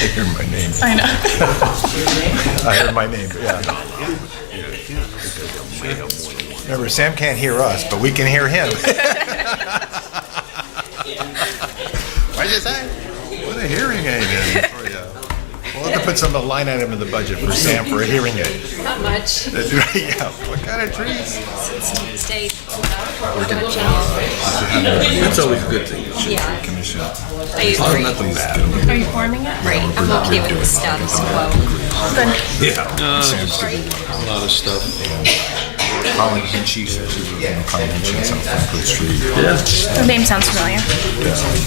They heard my name. I know. I heard my name, but yeah. Remember, Sam can't hear us, but we can hear him. What'd you say? What a hearing aid is for you. We'll have to put some line item in the budget for Sam for a hearing aid. Not much. Yeah. What kind of trees? Stay. That's always a good thing. Yeah. Commission. I agree. Nothing bad. Are you forming it? Right. I'm okay with the status quo. Good. Yeah. Sam's A lot of stuff. Colin Hinchy says she was in Colin Hinchy on South Franklin Street. The name sounds familiar.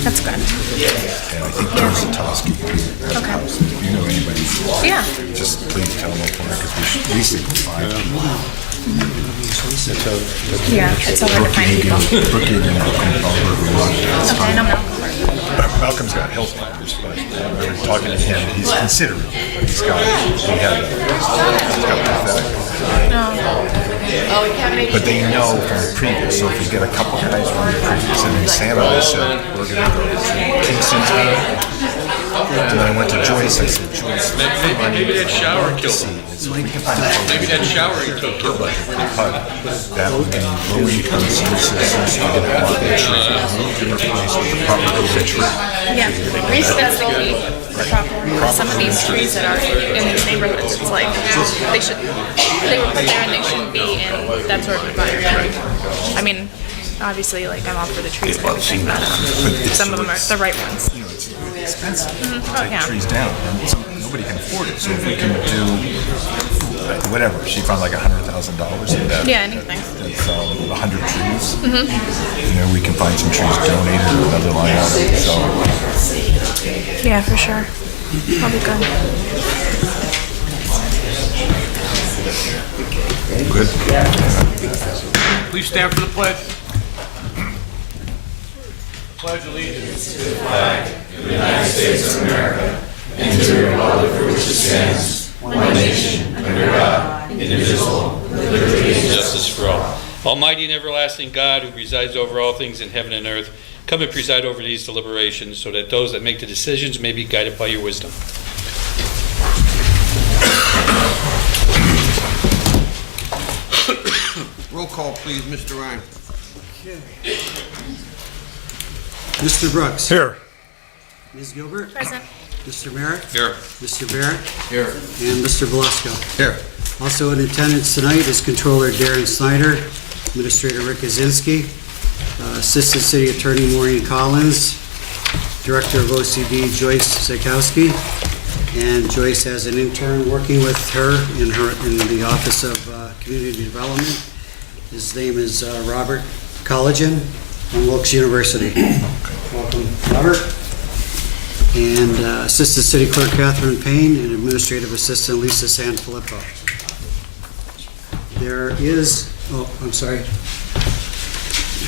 That's good. And I think Joe Satowski. Okay. If you know anybody, Yeah. just please tell them for it because we should at least think 5 people. Yeah, it's over to find people. Brooke Egan and Malcolm Ballberg. Okay, I know Malcolm. Malcolm's got health problems, but I was talking to him. He's considering. He's got pathetic. But they know from the previous. So if you get a couple guys from the previous, and then Sam always said, we're going to go to Kingston town. And then I went to Joyce. I said, Joyce, Maybe that shower killed him. Maybe that showering took her budget. That would be low income senior citizens who can have their tree removed and replaced with the proper COVID tree. Yeah. Reschedule the proper some of these trees that are in these neighborhoods. It's like they were put there and they shouldn't be in that sort of environment. I mean, obviously, like I'm all for the trees and everything, but some of them are the right ones. You know, it's expensive to Oh, take yeah. trees down, and nobody can afford it. So if we can do whatever, she found like $100,000 in that. Yeah, anything. That's 100 trees. You know, we can find some trees donated or another line item. So Yeah, for sure. That'll be good. good. Please stand for the pledge. Pledge allegiance. Justice for all. Almighty and everlasting God, who presides over all things in heaven and earth, come and preside over these deliberations, so that those that make the decisions may be guided by your wisdom. Roll call, please, Mr. Ryan. Mr. Brooks. Here. Ms. Gilbert. Present. Mr. Merritt. Here. Mr. Barrett. Here. And Mr. Velasco. Here. Also in attendance tonight is Controller Darren Snyder, Administrator Rick Kaczynski, Assistant City Attorney Maureen Collins, Director of OCD Joyce Zakowski, and Joyce has an intern working with her in the Office of Community Development. His name is Robert Collegian from Wilkes University. Welcome, Robert. And Assistant City Clerk Catherine Payne and Administrative Assistant Lisa Sanfilippo. There is, oh, I'm sorry, a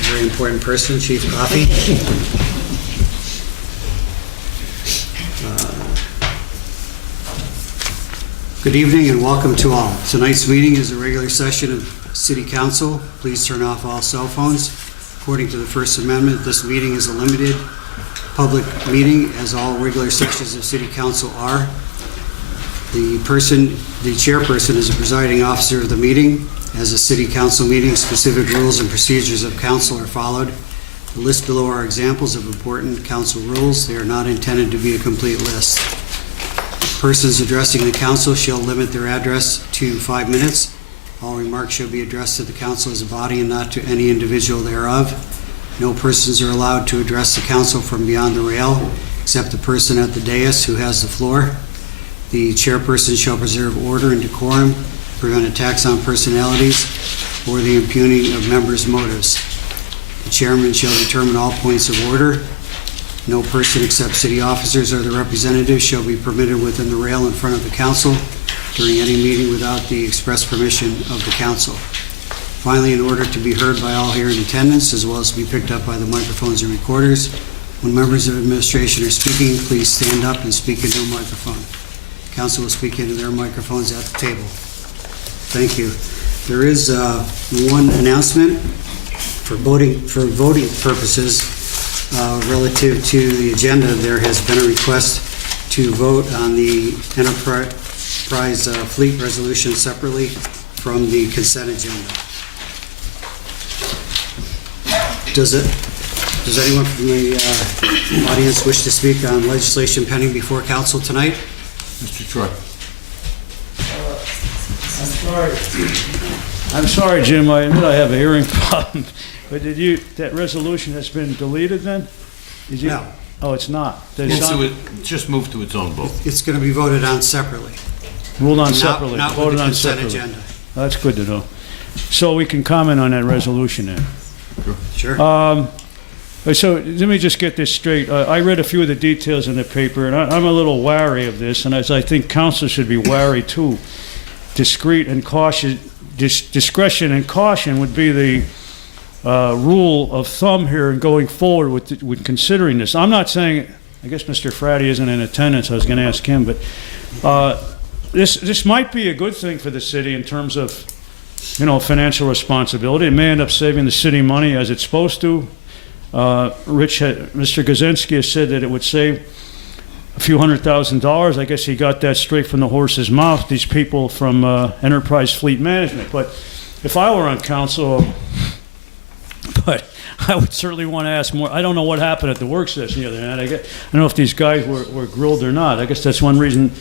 very important person, Chief Coffey. Good evening and welcome to all. Tonight's meeting is a regular session of City Council. Please turn off all cell phones. According to the First Amendment, this meeting is a limited public meeting, as all regular sessions of City Council are. The chairperson is the presiding officer of the meeting. As a City Council meeting, specific rules and procedures of council are followed. The list below are examples of important council rules. They are not intended to be a complete list. Persons addressing the council shall limit their address to 5 minutes. All remarks shall be addressed to the council as a body and not to any individual thereof. No persons are allowed to address the council from beyond the rail, except the person at the dais who has the floor. The chairperson shall preserve order and decorum, prevent attacks on personalities, or the impugning of members' motives. The chairman shall determine all points of order. No person except city officers or their representatives shall be permitted within the rail in front of the council during any meeting without the express permission of the council. Finally, in order to be heard by all here in attendance, as well as to be picked up by the microphones and recorders, when members of administration are speaking, please stand up and speak into a microphone. Council will speak into their microphones at the table. Thank you. There is one announcement for voting purposes relative to the agenda. There has been a request to vote on the enterprise fleet resolution separately from the consent agenda. Does anyone from the audience wish to speak on legislation pending before council tonight? Mr. Troy. I'm sorry, Jim, I admit I have a hearing problem, but that resolution has been deleted then? No. Oh, it's not? Just move to its own vote. It's going to be voted on separately. Ruled on Not- separately? Not with Voted the on consent separately. agenda. That's good to know. So we can comment on that resolution then. Sure. So let me just get this straight. I read a few of the details in the paper, and I'm a little wary of this, and as I think council should be wary too. Discretion and caution would be the rule of thumb here in going forward with considering this. I'm not saying, I guess Mr. Frady isn't in attendance, I was going to ask him, but this might be a good thing for the city in terms of, financial responsibility. It may end up saving the city money as it's supposed to. Mr. Gazinski has said that it would save a few $100,000. I guess he got that straight from the horse's mouth, these people from Enterprise Fleet Management. But if I were on council, but I would certainly want to ask more. I don't know what happened at the work session the other night. I don't know if these guys were grilled or not. I guess that's one reason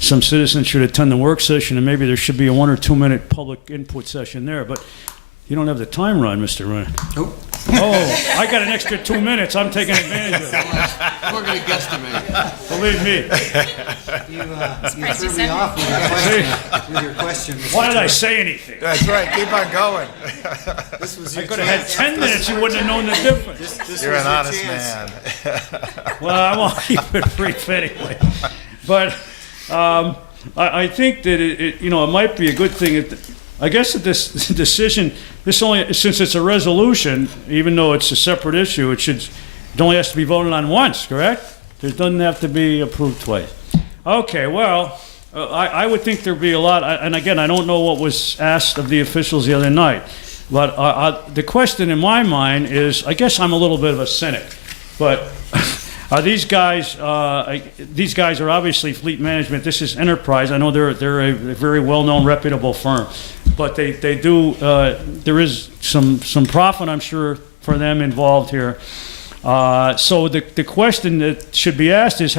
some citizens should attend the work session, and maybe there should be a 1 or 2 minute public input session there. But you don't have the time, Ron, Mr. Ryan. Nope. Oh, I got an extra 2 minutes. I'm taking advantage of it. We're going to guesstimate. Believe me. You threw me off with your question. Mr. Why did I Chair. say anything? That's right, keep on going. This was I your could have had chance. 10 minutes. You wouldn't have known the difference. This You're was an your honest chance. man. Well, I won't keep it brief anyway. But I think that it might be a good thing. I guess that this decision, since it's a resolution, even though it's a separate issue, it only has to be voted on once, correct? It doesn't have to be approved twice. Okay, well, I would think there'd be a lot, and again, I don't know what was asked of the officials the other night, but the question in my mind is, I guess I'm a little bit of a cynic, but these guys are obviously Fleet Management. This is Enterprise. I know they're a very well-known, reputable firm, but they do. There is some profit, I'm sure, for them involved here. So the question that should be asked is: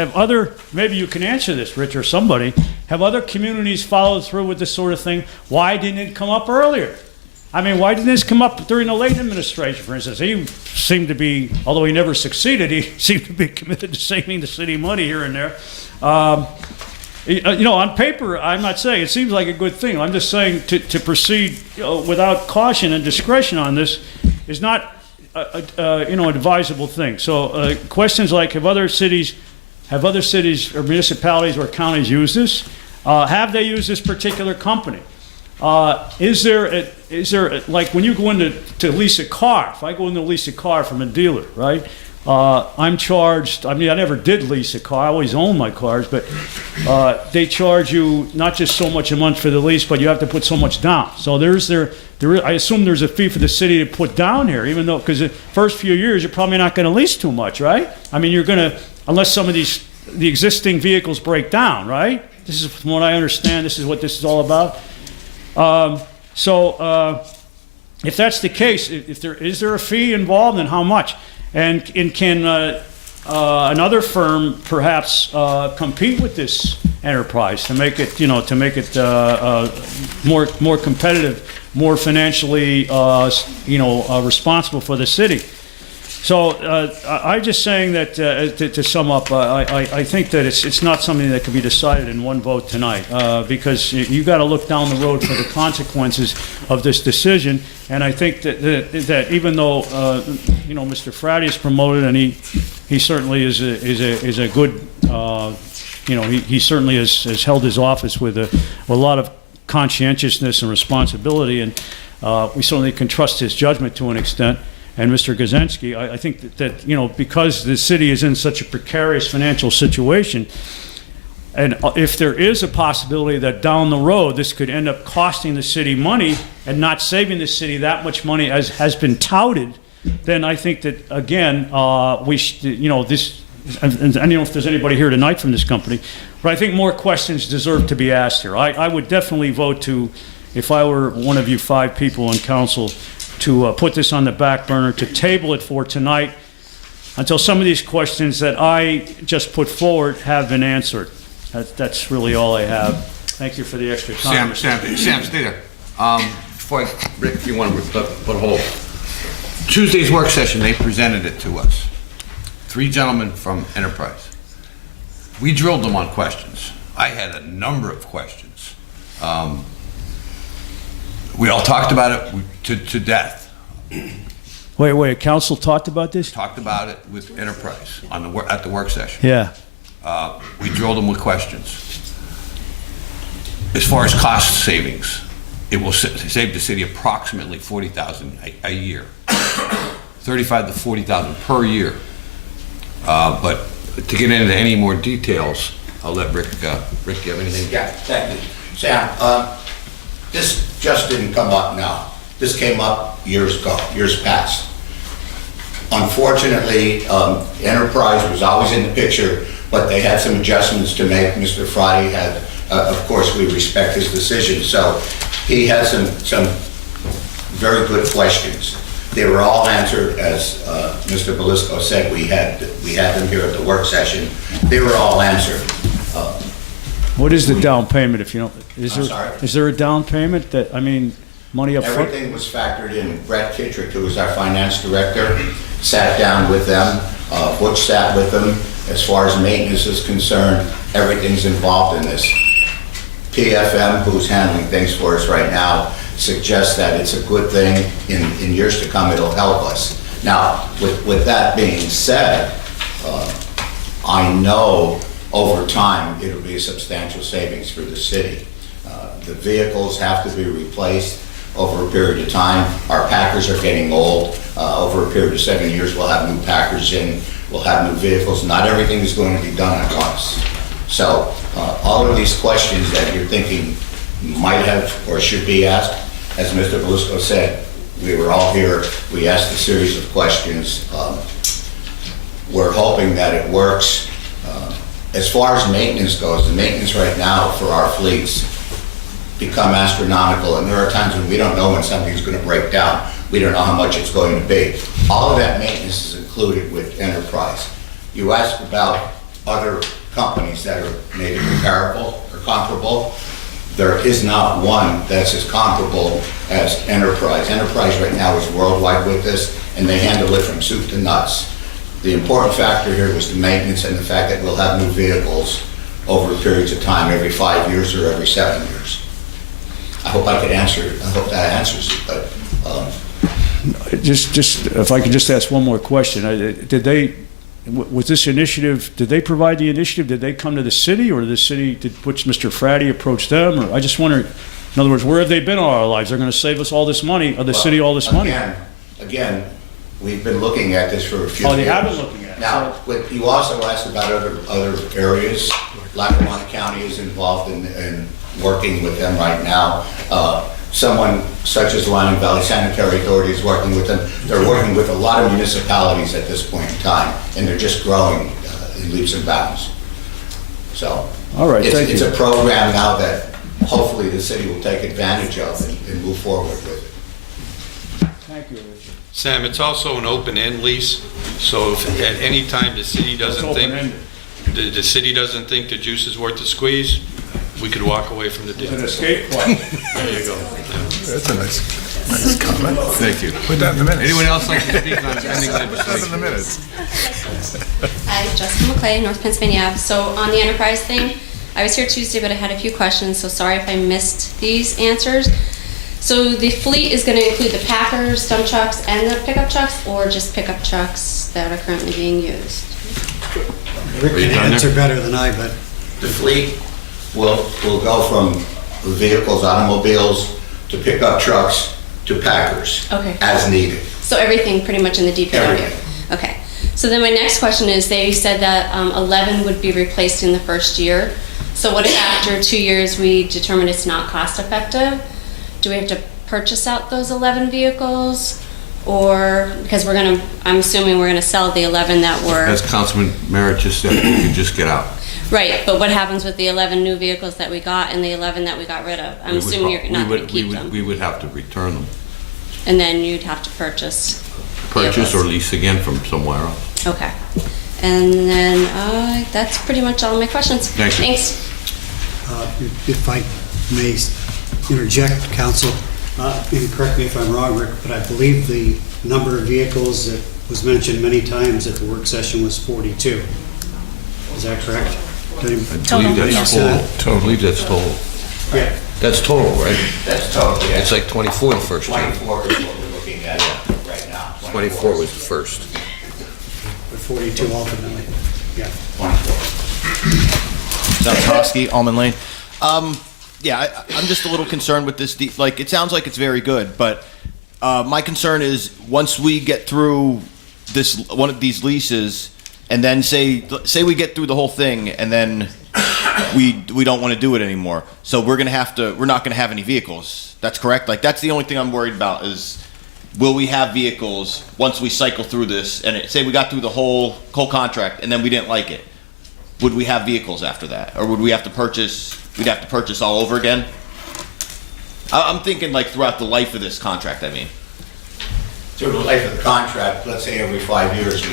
maybe you can answer this, Rich, or somebody? Have other communities followed through with this sort of thing? Why didn't it come up earlier? I mean, why didn't this come up during the Layton administration, for instance? He seemed to be, although he never succeeded, he seemed to be committed to saving the city money here and there. On paper, I'm not saying it seems like a good thing. I'm just saying to proceed without caution and discretion on this is not an advisable thing. So questions like, have other cities or municipalities or counties used this? Have they used this particular company? Is there like when you go in to lease a car, if I go in to lease a car from a dealer, right? I'm charged, I never did lease a car, I always own my cars, but they charge you not just so much a month for the lease, but you have to put so much down. So I assume there's a fee for the city to put down here, even though, because the first few years you're probably not going to lease too much, right? You're going to, unless some of the existing vehicles break down, right? This is, from what I understand, this is what this is all about. If that's the case, is there a fee involved, and how much? And can another firm perhaps compete with this enterprise to make it more competitive, more financially responsible for the city? So I'm just saying that to sum up, I think that it's not something that can be decided in one vote tonight, because you got to look down the road for the consequences of this decision. And I think that even though Mr. Frady is promoted, and he certainly is a good he certainly has held his office with a lot of conscientiousness and responsibility, and we certainly can trust his judgment to an extent. And Mr. Gazinski, I think that because the city is in such a precarious financial situation, and if there is a possibility that down the road this could end up costing the city money and not saving the city that much money as has been touted, then I think that again and I don't know if there's anybody here tonight from this company, but I think more questions deserve to be asked here. I would definitely vote to, if I were one of you 5 people in council, to put this on the back burner, to table it for tonight until some of these questions that I just put forward have been answered. That's really all I have. Thank you for the extra time. Sam, stay there. Rick, if you want to put a hold. Tuesday's work session, they presented it to us. 3 gentlemen from Enterprise. We drilled them on questions. I had a number of questions. We all talked about it to death. Wait, council talked about this? Talked about it with Enterprise at the work session. Yeah. We drilled them with questions. As far as cost savings, it will save the city approximately $40,000 a year, $35,000 to $40,000 per year. But to get into any more details, I'll let Rick. Rick, do you have anything? Yeah, thank you, Sam. This just didn't come up now. This came up years ago, years past. Unfortunately, Enterprise was always in the picture, but they had some adjustments to make. Mr. Friday had, of course, we respect his decision. So he had some very good questions. They were all answered, as Mr. Belisco said. We had them here at the work session. They were all answered. What is the down payment, if you don't, sorry? is there a down payment that, money up front? Everything was factored in. Brett Kittrick, who was our finance director, sat down with them. Butch sat with them. As far as maintenance is concerned, everything's involved in this. PFM, who's handling things for us right now, suggests that it's a good thing. In years to come, it'll help us. Now, with that being said, I know over time it'll be a substantial savings for the city. The vehicles have to be replaced over a period of time. Our Packers are getting old. Over a period of 7 years, we'll have new Packers in. We'll have new vehicles. Not everything is going to be done at once. So all of these questions that you're thinking might have or should be asked, as Mr. Belisco said, we were all here. We asked a series of questions. We're hoping that it works. As far as maintenance goes, the maintenance right now for our fleets become astronomical, and there are times when we don't know when something's going to break down. We don't know how much it's going to be. All of that maintenance is included with Enterprise. You asked about other companies that are maybe comparable or comparable. There is not one that's as comparable as Enterprise. Enterprise right now is worldwide with this, and they handle it from soup to nuts. The important factor here was the maintenance and the fact that we'll have new vehicles over periods of time, every 5 years or every 7 years. I hope I could answer. I hope that answers it. But Just if I could just ask one more question, with this initiative, did they provide the initiative? Did they come to the city, or did which Mr. Frady approach them? Or I just wonder, in other words, where have they been all our lives? They're going to save us all this money, or the city all this money? Again, we've been looking at this for a few years. Oh, they have been looking at it. Now, you also asked about other areas. Lackawanna County is involved in working with them right now. Someone such as Lion Valley Sanitary Authority is working with them. They're working with a lot of municipalities at this point in time, and they're just growing in leaps and bounds. So, all right, thank it's you. a program now that hopefully the city will take advantage of and move forward with it. Thank you, Richard. Sam, it's also an open-end lease, so if at any time the city doesn't think, the city doesn't think the juice is worth the squeeze, we could walk away from the deal. An escape plan. There you go. That's a nice comment. Thank you. Put that in the minutes. Anyone else like to speak on pending Put that in the legislation? minutes. Hi, Jessica McClay, North Pennsylvania Ave. So on the Enterprise thing, I was here Tuesday, but I had a few questions, so sorry if I missed these answers. So the fleet is going to include the Packers, dump trucks, and the pickup trucks, or just pickup trucks that are currently being used? Rick can answer better than I, but The fleet will go from vehicles, automobiles, to pickup trucks, to Packers. Okay. As needed. So everything pretty much in the DPW? Everything. Okay. So then my next question is, they said that 11 would be replaced in the first year. So what if after 2 years we determine it's not cost effective? Do we have to purchase out those 11 vehicles? Or, because I'm assuming we're gonna sell the 11 that were, As Councilman Merritt just said, you could just get out. right, but what happens with the 11 new vehicles that we got and the 11 that we got rid of? I'm assuming you're not gonna keep them. We would have to return them. And then you'd have to purchase Purchase or vehicles. lease again from somewhere else. Okay. And then, that's pretty much all my questions. Thank you. Thanks. If I may interject, council, and correct me if I'm wrong, Rick, but I believe the number of vehicles that was mentioned many times at the work session was 42. Is that correct? Did I Total, believe that's yeah. total. I believe that's total. Yeah. That's total, right? That's totally, It's like 24 the first time. 24 is what we're looking at right now. 24 was the first. But 42 ultimately, yeah. 24. Zaltowski, Almond Lane. Yeah, I'm just a little concerned with this. Like, it sounds like it's very good, but my concern is once we get through this one of these leases, and then say we get through the whole thing, and then we don't want to do it anymore. So we're not gonna have any vehicles. That's correct. Like, that's the only thing I'm worried about is, will we have vehicles once we cycle through this? And say we got through the whole contract, and then we didn't like it. Would we have vehicles after that, or would we have to purchase? We'd have to purchase all over again. I'm thinking like throughout the life of this contract. I mean, Through the life of the contract, let's say every 5 years,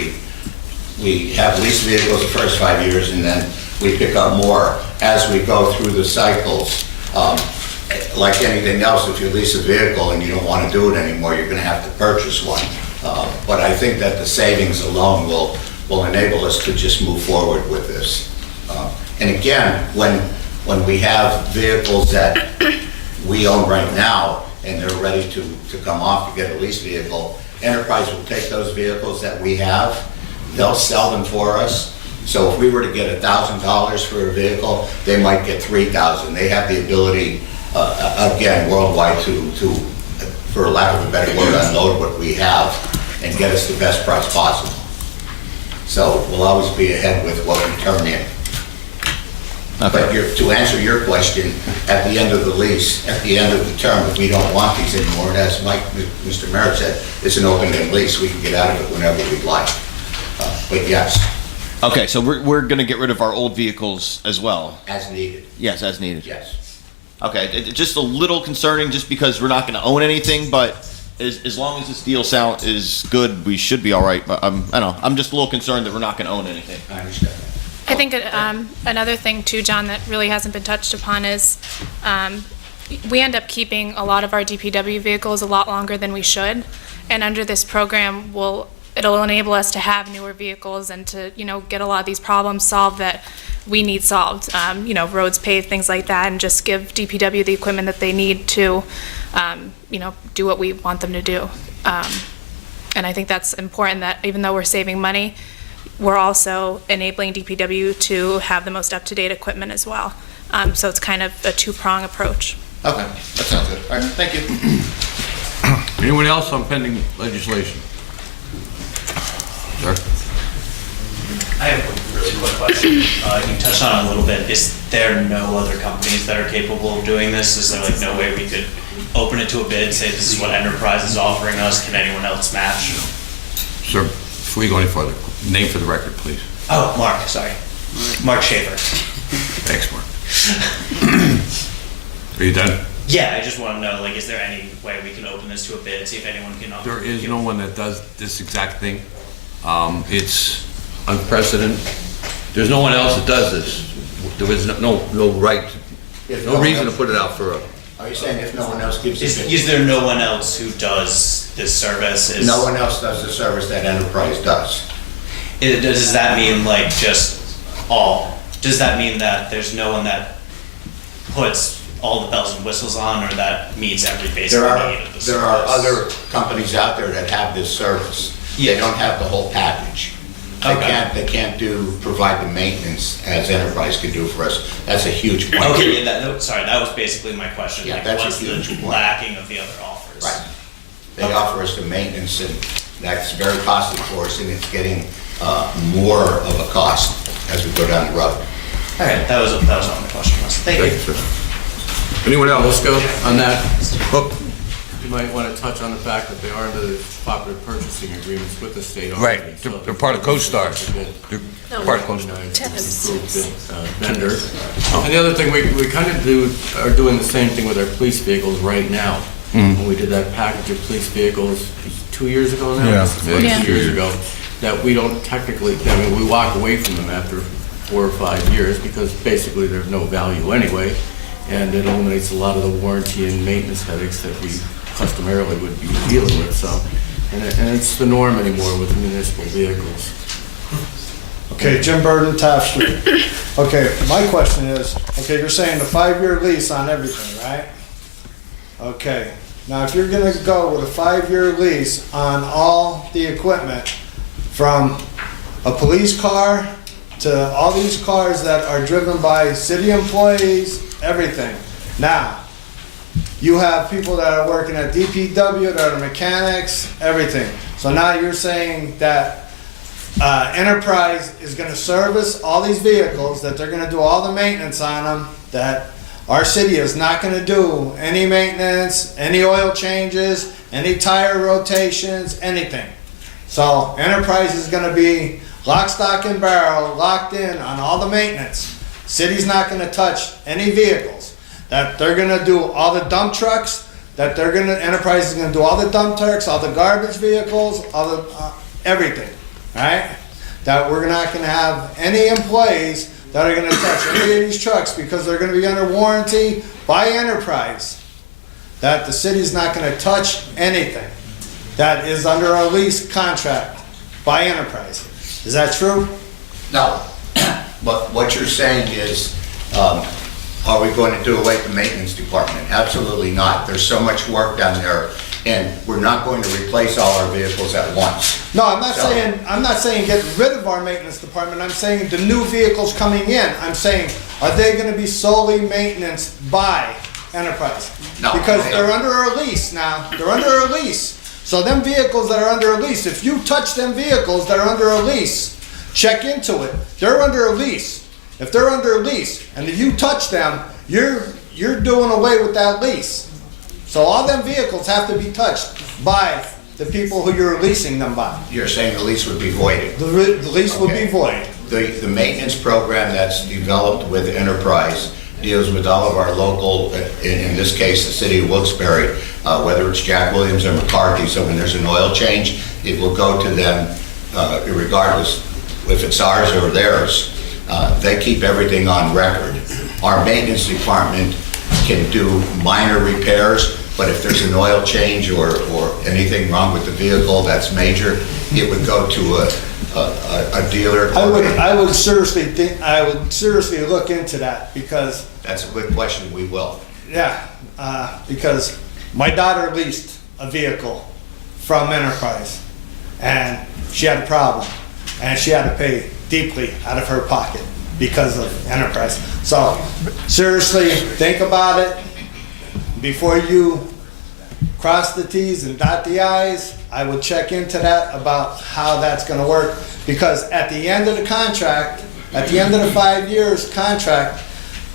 we have leased vehicles the first 5 years, and then we pick up more as we go through the cycles. Like anything else, if you lease a vehicle and you don't want to do it anymore, you're going to have to purchase one. But I think that the savings alone will enable us to just move forward with this. And again, when we have vehicles that we own right now and they're ready to come off to get a lease vehicle, Enterprise will take those vehicles that we have, they'll sell them for us. So if we were to get $1,000 for a vehicle, they might get $3,000. They have the ability, again, worldwide to, for lack of a better word, unload what we have and get us the best price possible. So we'll always be ahead with what we turn in. But to answer your question, at the end of the lease, at the end of the term, if we don't want these anymore, and as Mr. Merritt said, it's an open-end lease, we can get out of it whenever we'd like. But yes, okay, so we're gonna get rid of our old vehicles as well. as needed, Yes, as needed. yes. Okay, just a little concerning, just because we're not gonna own anything, but as long as this deal is good, we should be all right. But I don't know. I'm just a little concerned that we're not gonna own anything. I understand that. I think another thing too, John, that really hasn't been touched upon is we end up keeping a lot of our DPW vehicles a lot longer than we should. And under this program, it'll enable us to have newer vehicles and to, get a lot of these problems solved that we need solved. Roads paved, things like that, and just give DPW the equipment that they need to, do what we want them to do. And I think that's important, that even though we're saving money, we're also enabling DPW to have the most up-to-date equipment as well. So it's kind of a two-prong approach. Okay, that sounds good. All right, thank you. Anyone else on pending legislation? Sir? I have a really quick question. You touched on it a little bit. Is there no other companies that are capable of doing this? Is there like no way we could open it to a bid, say this is what Enterprise is offering us, can anyone else match? Sir, before you go any further, name for the record, please. Oh, Mark, sorry. Mark Schaefer. Thanks, Mark. Are you done? Yeah, I just want to know, like, is there any way we can open this to a bid, see if anyone can... There is no one that does this exact thing. It's unprecedented. There's no one else that does this. There is no right, no reason to put it out for a... Are you saying if no one else gives it? Is there no one else who does this service? No one else does the service that Enterprise does. Does that mean like just all? Does that mean that there's no one that puts all the bells and whistles on, or that meets every basic need of the service? There are other companies out there that have this service. Yeah. They don't have the whole package. Okay. They can't provide the maintenance as Enterprise could do for us. That's a huge point. Okay, yeah, sorry, that was basically my question. Yeah, Like, that's a what's huge the point. lacking of the other offers? Right. They offer us the maintenance, and that's very costly for us, and it's getting more of a cost as we go down the road. All right, that was all my question was. Thank you. Thanks, sir. Anyone else go on that? Oh, you might want to touch on the fact that they are under the cooperative purchasing agreements with the state already. Right, so they're part of CoStar. They're part of CoStar. Vendor. And the other thing, we kind of are doing the same thing with our police vehicles right now. When we did that package of police vehicles 2 years ago now? Yeah. 2 years ago, that we don't technically, I mean, we walk away from them after 4 or 5 years because basically they're of no value anyway. And it eliminates a lot of the warranty and maintenance headaches that we customarily would be dealing with, so. And it's the norm anymore with municipal vehicles. Okay, Jim Burden, Taft Street. Okay, my question is, okay, you're saying the 5-year lease on everything, right? Okay, now if you're gonna go with a 5-year lease on all the equipment, from a police car to all these cars that are driven by city employees, everything. Now, you have people that are working at DPW, that are mechanics, everything. So now you're saying that Enterprise is gonna service all these vehicles, that they're gonna do all the maintenance on them, that our city is not gonna do any maintenance, any oil changes, any tire rotations, anything. So Enterprise is gonna be lock, stock, and barrel, locked in on all the maintenance. City's not gonna touch any vehicles. That they're gonna do all the dump trucks, that Enterprise is gonna do all the dump trucks, all the garbage vehicles, all the, everything, right? That we're not gonna have any employees that are gonna touch any of these trucks because they're gonna be under warranty by Enterprise. That the city's not gonna touch anything that is under a lease contract by Enterprise. Is that true? No, but what you're saying is, are we going to do away with the maintenance department? Absolutely not. There's so much work down there, and we're not going to replace all our vehicles at once. No, I'm not saying get rid of our maintenance department. I'm saying the new vehicles coming in, I'm saying, are they gonna be solely maintenance by Enterprise? No. Because they're under a lease now. They're under a lease. So them vehicles that are under a lease, if you touch them vehicles that are under a lease, check into it. They're under a lease. If they're under a lease and if you touch them, you're doing away with that lease. So all them vehicles have to be touched by the people who you're leasing them by. You're saying the lease would be voided? The lease would be void. The maintenance program that's developed with Enterprise deals with all of our local, in this case, the city of Wilkes-Barre, whether it's Jack Williams or McCarthy. So when there's an oil change, it will go to them regardless if it's ours or theirs. They keep everything on record. Our maintenance department can do minor repairs, but if there's an oil change or anything wrong with the vehicle that's major, it would go to a dealer. I would seriously look into that because that's a good question. We will. Yeah, because my daughter leased a vehicle from Enterprise, and she had a problem, and she had to pay deeply out of her pocket because of Enterprise. So seriously, think about it before you cross the T's and dot the I's. I would check into that about how that's going to work, because at the end of the contract, at the end of the 5 years contract,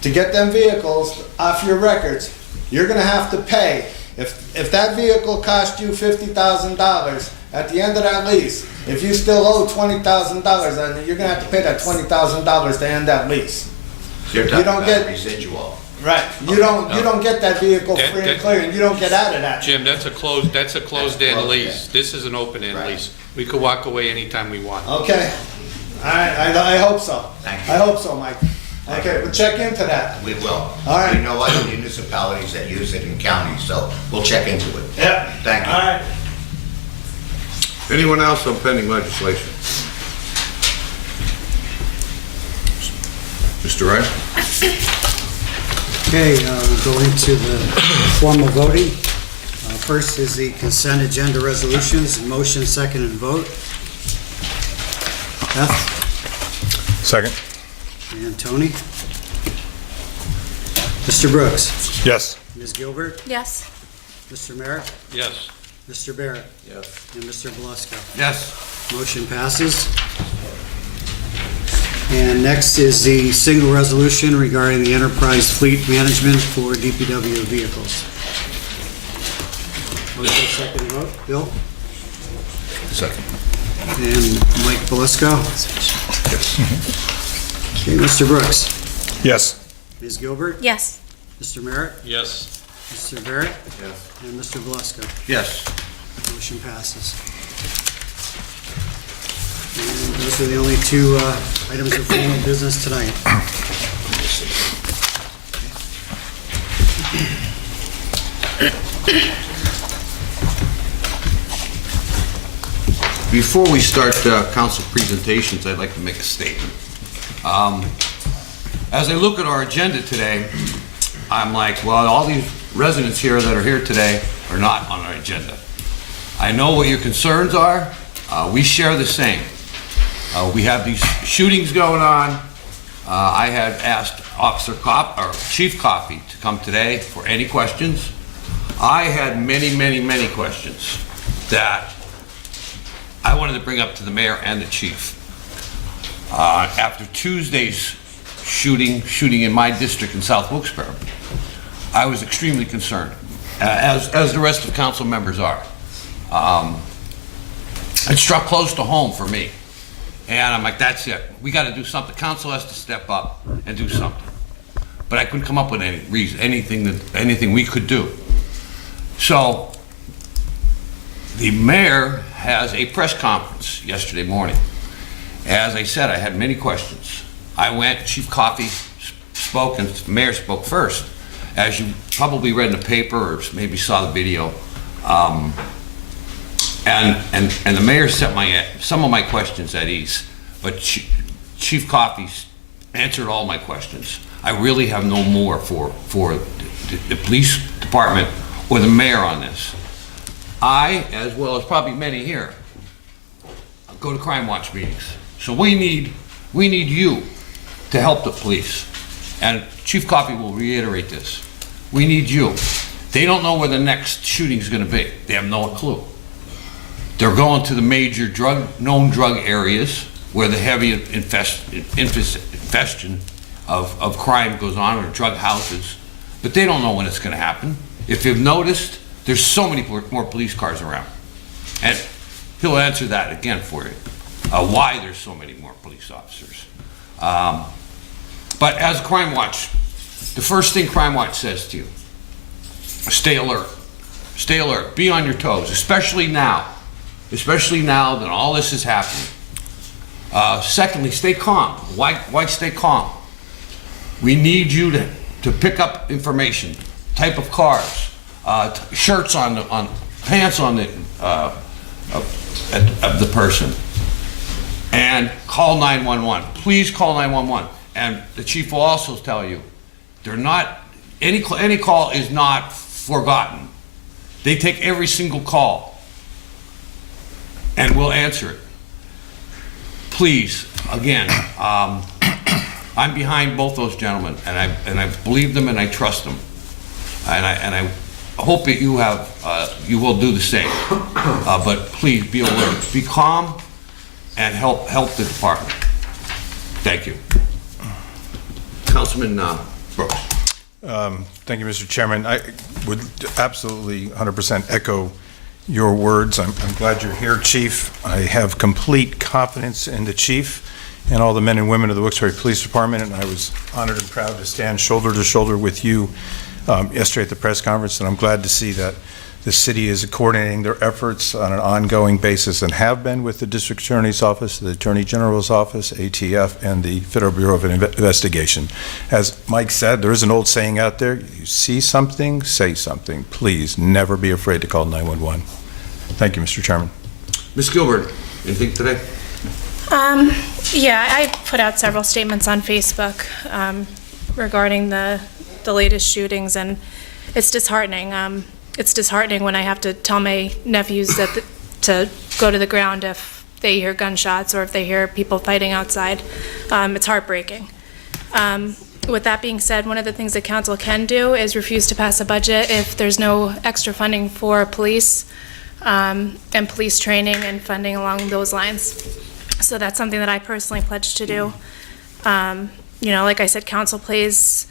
to get them vehicles off your records, you're going to have to pay. If that vehicle cost you $50,000 at the end of that lease, if you still owe $20,000, then you're going to have to pay that $20,000 to end that lease. You're talking about residual. Right. You don't get that vehicle free and clear, and you don't get out of that. Jim, that's a closed-end lease. This is an open-end lease. We could walk away anytime we want. Okay. I hope so. Thank you. I hope so, Mike. Okay, we'll check into that. We will. All right. We know other municipalities that use it in counties, so we'll check into it. Yep. Thank you. All right. Anyone else on pending legislation? Mr. Wright? Okay, we'll go into the formal voting. First is the consent agenda resolutions, motion, second, and vote. Beth? Second. And Tony? Mr. Brooks? Yes. Ms. Gilbert? Yes. Mr. Merrick? Yes. Mr. Barrett? Yes. And Mr. Beluska? Yes. Motion passes. And next is the single resolution regarding the enterprise fleet management for DPW vehicles. Motion second vote. Bill? Second. And Mike Belisco? Yes. Okay, Mr. Brooks? Yes. Ms. Gilbert? Yes. Mr. Merritt? Yes. Mr. Barrett? And Mr. Belisco? Yes. Motion passes. And those are the only two items of formal business tonight. Before we start council presentations, I'd like to make a statement. As I look at our agenda today, I'm like, well, all these residents here that are here today are not on our agenda. I know what your concerns are. We share the same. We have these shootings going on. I had asked Chief Coffey to come today for any questions. I had many questions that I wanted to bring up to the mayor and the chief. After Tuesday's shooting in my district in South Wilkes-Barre, I was extremely concerned, as the rest of council members are. It struck close to home for me. And I'm like, that's it. We got to do something. Council has to step up and do something. But I couldn't come up with any reason, anything we could do. So the mayor has a press conference yesterday morning. As I said, I had many questions. I went, Chief Coffey spoke, and the mayor spoke first. As you probably read in the paper or maybe saw the video, and the mayor set some of my questions at ease, but Chief Coffey answered all my questions. I really have no more for the police department or the mayor on this. I, as well as probably many here, go to Crime Watch meetings. So we need you to help the police. And Chief Coffey will reiterate this. We need you. They don't know where the next shooting is going to be. They have no clue. They're going to the major known drug areas where the heavy infestation of crime goes on, or drug houses. But they don't know when it's going to happen. If you've noticed, there's so many more police cars around. And he'll answer that again for you, why there's so many more police officers. But as Crime Watch, the first thing Crime Watch says to you, stay alert. Stay alert. Be on your toes, especially now that all this is happening. Secondly, stay calm. Why stay calm? We need you to pick up information, type of cars, shirts on pants on the of the person, and call 911. Please call 911. And the chief will also tell you, they're not any call is not forgotten. They take every single call, and we'll answer it. Please, again, I'm behind both those gentlemen, and I believe them and I trust them, and I hope that you will do the same. But please be alert, be calm, and help the department. Thank you. Councilman Brooks. Thank you, Mr. Chairman. I would absolutely 100% echo your words. I'm glad you're here, Chief. I have complete confidence in the Chief and all the men and women of the Wilkes-Barre Police Department, and I was honored and proud to stand shoulder to shoulder with you yesterday at the press conference, and I'm glad to see that the city is coordinating their efforts on an ongoing basis and have been with the District Attorney's Office, the Attorney General's Office, ATF, and the Federal Bureau of Investigation. As Mike said, there is an old saying out there, you see something, say something. Please never be afraid to call 911. Thank you, Mr. Chairman. Ms. Gilbert, anything today? Yeah, I put out several statements on Facebook regarding the latest shootings, and it's disheartening. It's disheartening when I have to tell my nephews to go to the ground if they hear gunshots or if they hear people fighting outside. It's heartbreaking. With that being said, one of the things that council can do is refuse to pass a budget if there's no extra funding for police and police training and funding along those lines. So that's something that I personally pledge to do. You know, like I said, council plays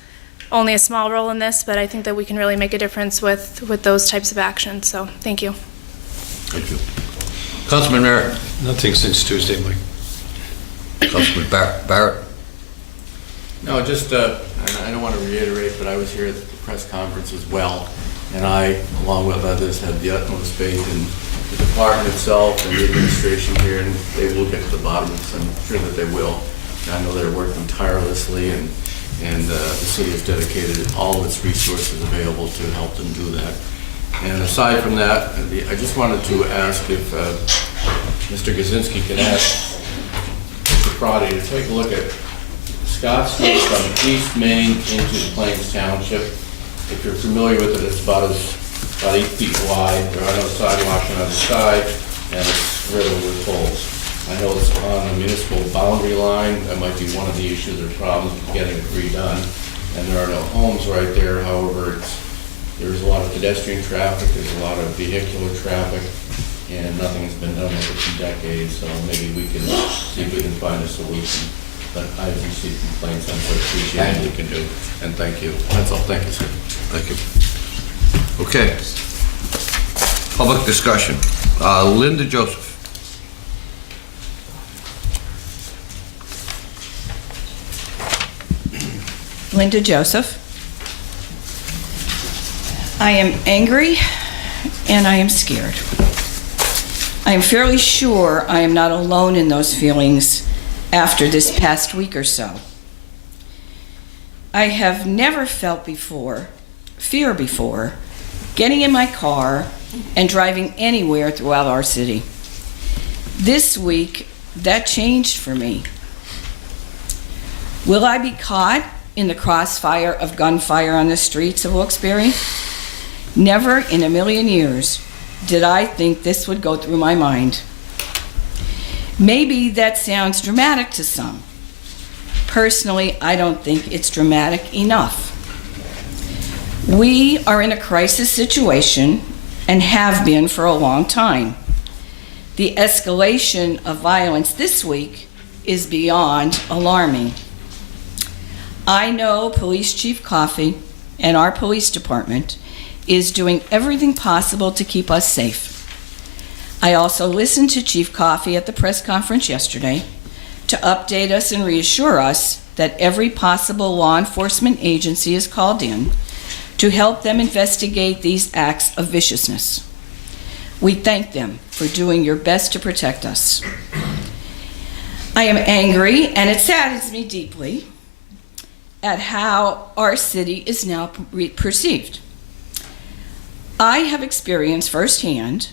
only a small role in this, but I think that we can really make a difference with those types of actions. So thank you. Thank you. Councilman Merritt. Nothing since Tuesday, Mike. Councilman Barrett. No, just, and I don't want to reiterate, but I was here at the press conference as well, and I, along with others, have the utmost faith in the department itself and the administration here, and they will get to the bottom of this. I'm sure that they will. And I know they're working tirelessly, and the city has dedicated all of its resources available to help them do that. And aside from that, I just wanted to ask if Mr. Gazinski could ask Mr. Crotty to take a look at Scott Street from East Main into Plains Township. If you're familiar with it, it's about 8 feet wide. There are no sidewalks on either side, and it's riddled with holes. I know it's on the municipal boundary line. That might be one of the issues or problems with getting it redone. And there are no homes right there. However, there's a lot of pedestrian traffic, there's a lot of vehicular traffic, and nothing has been done over 2 decades. So maybe we can see if we can find a solution. But I see complaints on what we can do. And thank you. That's all. Thank you, sir. Thank you. Okay. Public discussion. Linda Joseph. Linda Joseph. I am angry and I am scared. I am fairly sure I am not alone in those feelings after this past week or so. I have never felt fear before, getting in my car and driving anywhere throughout our city. This week, that changed for me. Will I be caught in the crossfire of gunfire on the streets of Wilkes-Barre? Never in a million years did I think this would go through my mind. Maybe that sounds dramatic to some. Personally, I don't think it's dramatic enough. We are in a crisis situation and have been for a long time. The escalation of violence this week is beyond alarming. I know Police Chief Coffey and our police department is doing everything possible to keep us safe. I also listened to Chief Coffey at the press conference yesterday to update us and reassure us that every possible law enforcement agency is called in to help them investigate these acts of viciousness. We thank them for doing your best to protect us. I am angry, and it saddens me deeply, at how our city is now perceived. I have experienced firsthand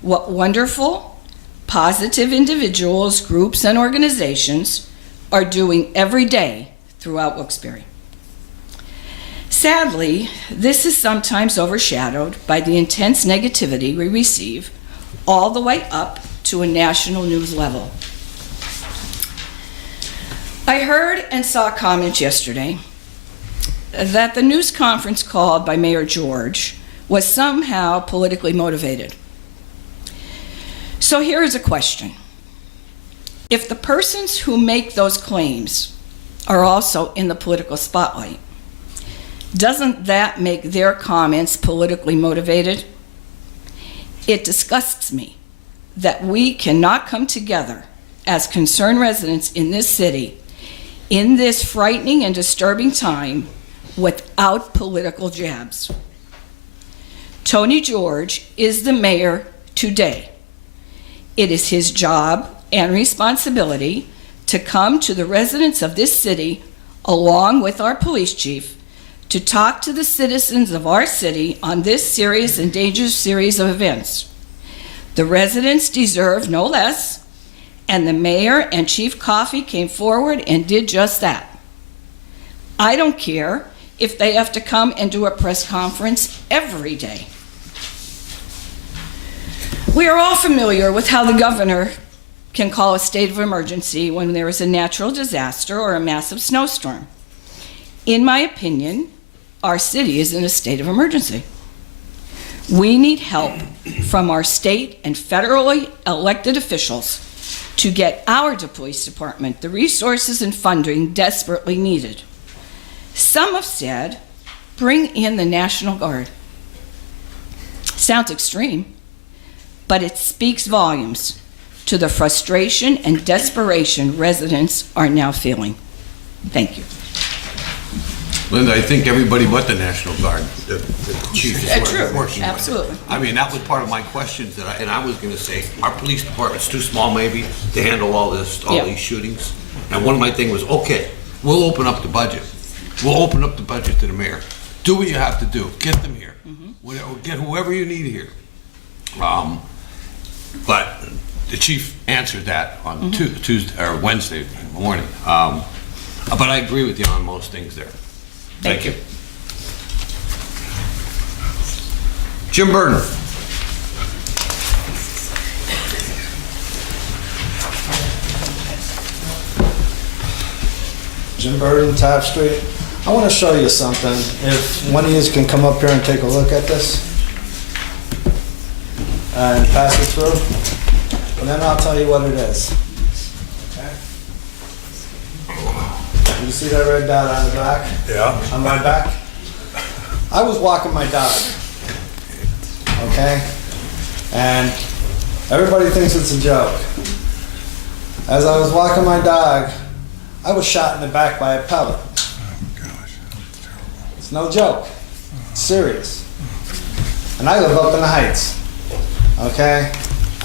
what wonderful, positive individuals, groups, and organizations are doing every day throughout Wilkes-Barre. Sadly, this is sometimes overshadowed by the intense negativity we receive all the way up to a national news level. I heard and saw comments yesterday that the news conference called by Mayor George was somehow politically motivated. So here is a question. If the persons who make those claims are also in the political spotlight, doesn't that make their comments politically motivated? It disgusts me that we cannot come together as concerned residents in this city in this frightening and disturbing time without political jabs. Tony George is the mayor today. It is his job and responsibility to come to the residents of this city, along with our police chief, to talk to the citizens of our city on this serious and dangerous series of events. The residents deserve no less, and the mayor and Chief Coffey came forward and did just that. I don't care if they have to come and do a press conference every day. We are all familiar with how the governor can call a state of emergency when there is a natural disaster or a massive snowstorm. In my opinion, our city is in a state of emergency. We need help from our state and federally elected officials to get our police department the resources and funding desperately needed. Some have said, bring in the National Guard. Sounds extreme, but it speaks volumes to the frustration and desperation residents are now feeling. Thank you. Linda, I think everybody but the National Guard, the chief is True, working with. absolutely. I mean, that was part of my questions, and I was gonna say, our police department's too small maybe to handle all Yeah. these shootings. And one of my things was, okay, we'll open up the budget. We'll open up the budget to the mayor. Do what you have to do, get them here. Get whoever you need here. But the chief answered that on Tuesday, or Wednesday morning. But I agree with you on most things there. Thank you. Jim Burton. Jim Burton, Taft Street. I want to show you something. If one of you can come up here and take a look at this and pass it through, and then I'll tell you what it is. Okay? You see that red dot on the back? Yeah. On my back? I was walking my dog. Okay? And everybody thinks it's a joke. As I was walking my dog, I was shot in the back by a pellet. It's no joke. It's serious. And I live up in the Heights. Okay?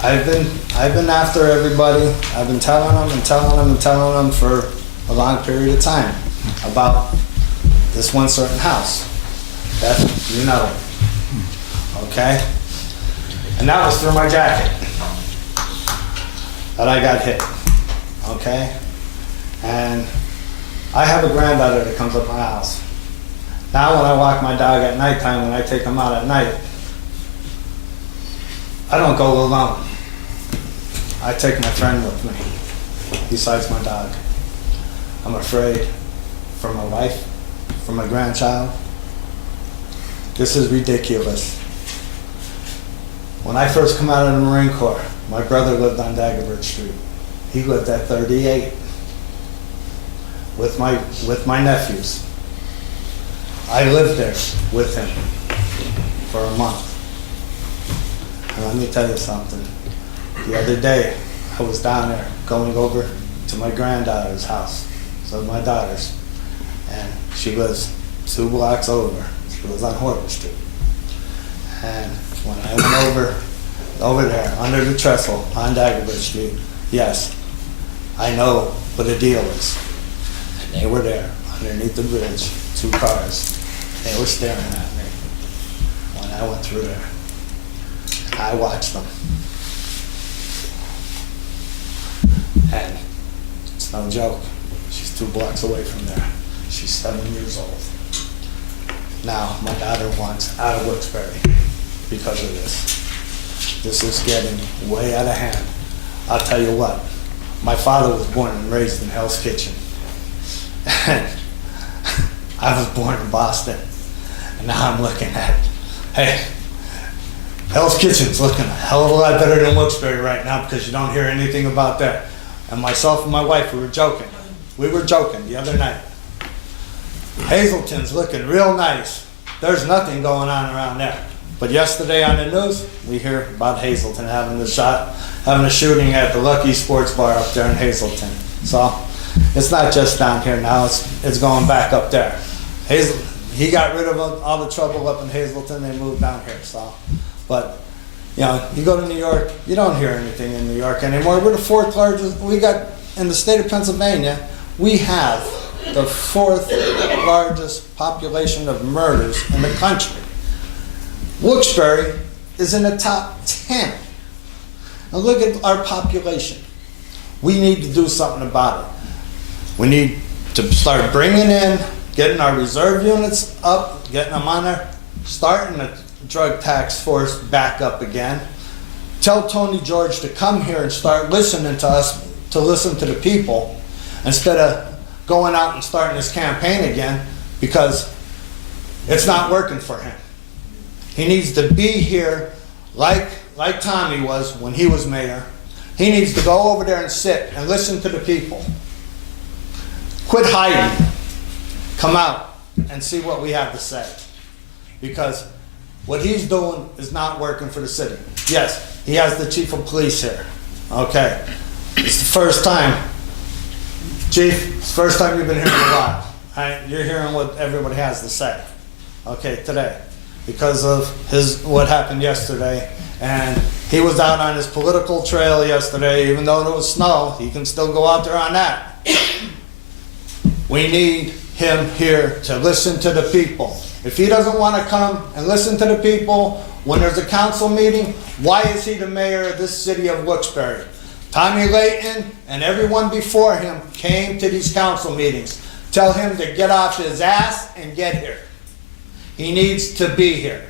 I've been after everybody. I've been telling them and telling them and telling them for a long period of time about this one certain house. That you know. Okay? And that was through my jacket that I got hit. Okay? And I have a granddaughter that comes up my house. Now when I walk my dog at nighttime, when I take him out at night, I don't go alone. I take my friend with me, besides my dog. I'm afraid for my wife, for my grandchild. This is ridiculous. When I first come out of the Marine Corps, my brother lived on Dagobert Street. He lived at 38 with my nephews. I lived there with him for a month. And let me tell you something. The other day, I was down there going over to my granddaughter's house, so my daughter's, and she lives 2 blocks over. She lives on Horton Street. And when I went over there, under the trestle on Dagobert Street, yes, I know what the deal is. And they were there, underneath the bridge, 2 cars. They were staring at me when I went through there. I watched them. And it's no joke. She's 2 blocks away from there. She's 7 years old. Now, my daughter wants out of Wilkes-Barre because of this. This is getting way out of hand. I'll tell you what, my father was born and raised in Hell's Kitchen. And I was born in Boston. And now I'm looking at, hey, Hell's Kitchen's looking a hell of a lot better than Wilkes-Barre right now because you don't hear anything about that. And myself and my wife, we were joking. We were joking the other night. Hazelton's looking real nice. There's nothing going on around there. But yesterday on the news, we hear about Hazelton having a shooting at the Lucky Sports Bar up there in Hazelton. So it's not just down here now, it's going back up there. He got rid of all the trouble up in Hazelton, they moved down here, so. But, you know, you go to New York, you don't hear anything in New York anymore. We're the 4th largest, we got, in the state of Pennsylvania, we have the 4th largest population of murders in the country. Wilkes-Barre is in the top 10. Now look at our population. We need to do something about it. We need to start bringing in, getting our reserve units up, getting them on there, starting the drug task force back up again. Tell Tony George to come here and start listening to us, to listen to the people, instead of going out and starting this campaign again, because it's not working for him. He needs to be here like Tommy was when he was mayor. He needs to go over there and sit and listen to the people. Quit hiding. Come out. and see what we have to say. Because what he's doing is not working for the city. Yes, he has the chief of police here. Okay, it's the first time. Chief, it's the first time you've been hearing a lot. You're hearing what everybody has to say. Okay, today. Because of what happened yesterday. And he was out on his political trail yesterday, even though there was snow, he can still go out there on that. We need him here to listen to the people. If he doesn't want to come and listen to the people when there's a council meeting, why is he the mayor of this city of Wilkes-Barre? Tommy Layton and everyone before him came to these council meetings. Tell him to get off his ass and get here. He needs to be here.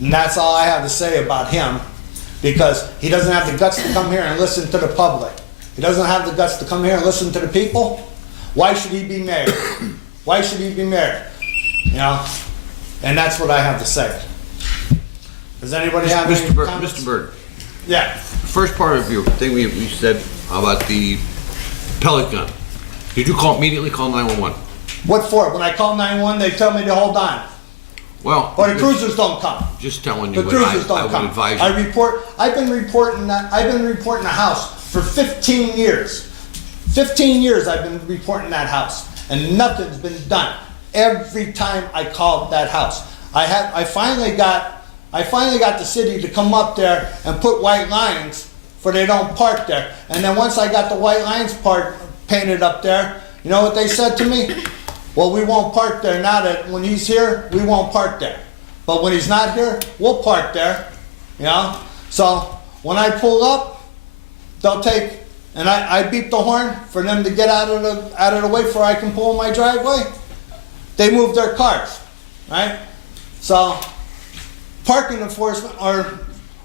And that's all I have to say about him, because he doesn't have the guts to come here and listen to the public. He doesn't have the guts to come here and listen to the people. Why should he be mayor? Why should he be mayor? You know? And that's what I have to say. Does anybody have any comments? Mr. Bird, Yeah. first part of your thing you said about the pellet gun. Did you immediately call 911? What for? When I call 911, they tell me to hold on. Well, Or the cruisers don't come. just telling you The what I cruisers don't would come. advise you. I've been reporting the house for 15 years. 15 years I've been reporting that house, and nothing's been done. Every time I called that house, I finally got the city to come up there and put white lines for they don't park there. And then once I got the white lines painted up there, you know what they said to me? Well, we won't park there now that when he's here, we won't park there. But when he's not here, we'll park there, you know? So when I pull up, they'll take, and I beep the horn for them to get out of the way before I can pull in my driveway. They move their cars, right? So parking enforcement, or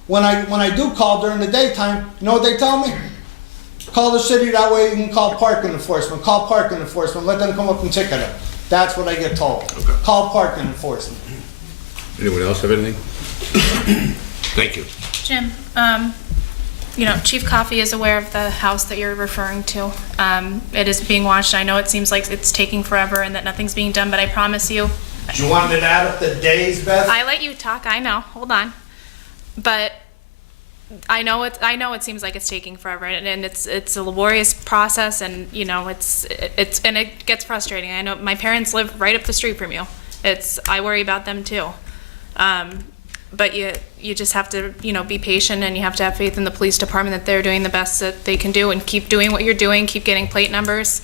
when I do call during the daytime, you know what they tell me? Call the city, that way you can call parking enforcement. Call parking enforcement, let them come up and ticket it. That's what I get told. Okay. Call parking enforcement. Anyone else have anything? Thank you. Jim, you know, Chief Coffey is aware of the house that you're referring to. It is being watched. I know it seems like it's taking forever and that nothing's being done, but I promise you. Do you want me to add up the days, Beth? I let you talk, I know, hold on. But I know it seems like it's taking forever, and it's a laborious process, and you know, and it gets frustrating. I know my parents live right up the street from you. I worry about them too. But you just have to, you know, be patient, and you have to have faith in the police department that they're doing the best that they can do, and keep doing what you're doing, keep getting plate numbers,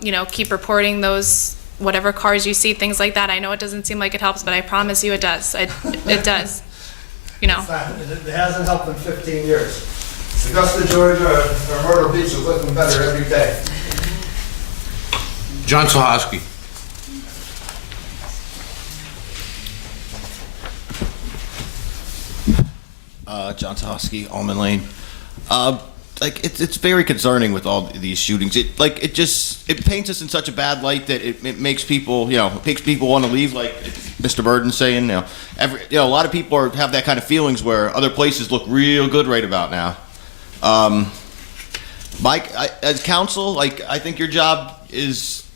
you know, keep reporting those, whatever cars you see, things like that. I know it doesn't seem like it helps, but I promise you it does. It does. You know. It hasn't helped in 15 years. Augusta, Georgia, or Myrtle Beach is looking better every day. John Sahoski. John Toski, Almond Lane. Like it's very concerning with all these shootings. It paints us in such a bad light that it makes people, you know, want to leave. Like Mr. Burden's saying, you know, a lot of people have that kind of feelings where other places look real good right about now. Mike, as council, like I think your job is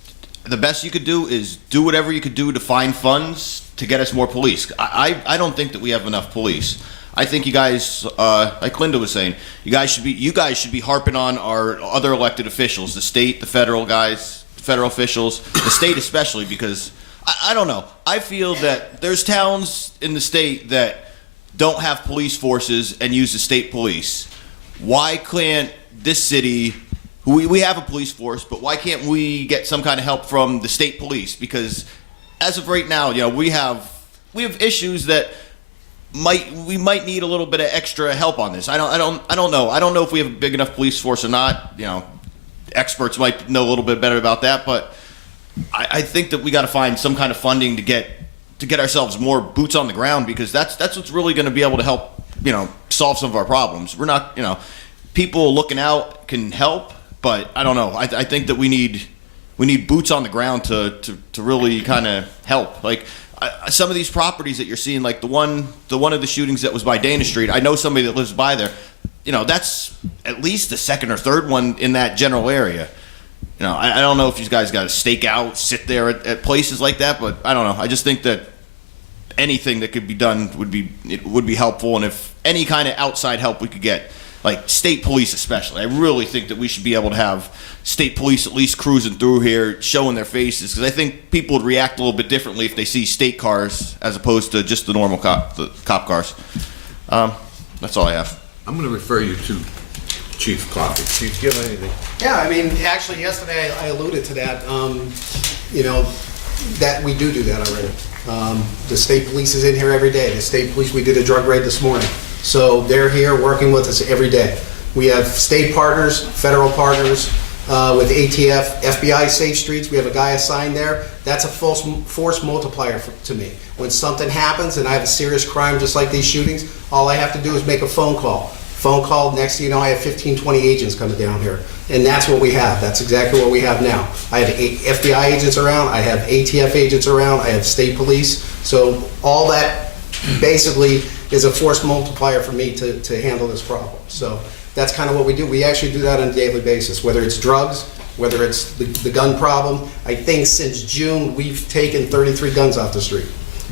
the best you could do is do whatever you could do to find funds to get us more police. I don't think that we have enough police. I think you guys, like Linda was saying, you guys should be harping on our other elected officials, the state, the federal guys, federal officials, the state especially, because I don't know. I feel that there's towns in the state that don't have police forces and use the state police. Why can't this city, we have a police force, but why can't we get some kind of help from the state police? Because as of right now, you know, we have issues that we might need a little bit of extra help on this. I don't know. I don't know if we have a big enough police force or not. You know, experts might know a little bit better about that, but I think that we got to find some kind of funding to get ourselves more boots on the ground, because that's what's really going to be able to help, you know, solve some of our problems. We're not, you know, people looking out can help, but I don't know. I think that we need boots on the ground to really kind of help. Like some of these properties that you're seeing, like the one of the shootings that was by Dana Street. I know somebody that lives by there. You know, that's at least the second or third one in that general area. You know, I don't know if you guys got to stake out, sit there at places like that, but I don't know. I just think that anything that could be done would be helpful, and if any kind of outside help we could get, like state police especially, I really think that we should be able to have state police at least cruising through here, showing their faces, because I think people would react a little bit differently if they see state cars as opposed to just the normal cop cars. That's all I have. I'm going to refer you to Chief Coffey. Chief, do you have anything? Yeah, I mean, actually, yesterday I alluded to that, you know, that we do that already. The state police is in here every day. The state police, we did a drug raid this morning. So they're here working with us every day. We have state partners, federal partners, with ATF, FBI Safe Streets. We have a guy assigned there. That's a force multiplier to me. When something happens and I have a serious crime just like these shootings, all I have to do is make a phone call. Next thing you know, I have 15, 20 agents coming down here. And that's what we have. That's exactly what we have now. I have FBI agents around, I have ATF agents around, I have state police. So all that basically is a force multiplier for me to handle this problem. So that's kind of what we do. We actually do that on a daily basis, whether it's drugs, whether it's the gun problem. I think since June, we've taken 33 guns off the street.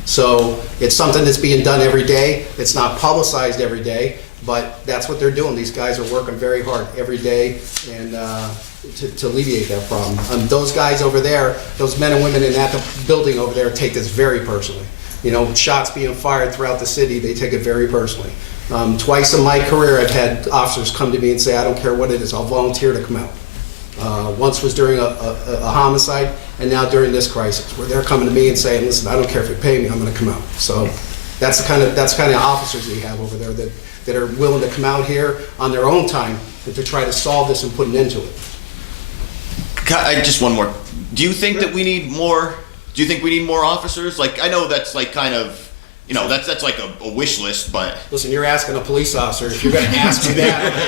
So it's something that's being done every day. It's not publicized every day, but that's what they're doing. These guys are working very hard every day and to alleviate that problem. Those guys over there, those men and women in that building over there take this very personally. You know, shots being fired throughout the city, they take it very personally. Twice in my career, I've had officers come to me and say, I don't care what it is, I'll volunteer to come out. Once was during a homicide, and now during this crisis, where they're coming to me and saying, listen, I don't care if you pay me, I'm gonna come out. So that's the kind of officers we have over there that are willing to come out here on their own time and to try to solve this and put an end to it. Just one more. Do you think that we need more? Do you think we need more officers? Like, I know that's like kind of, you know, that's like a wish list, but... Listen, you're asking a police officer. If you're gonna ask me that, I'm gonna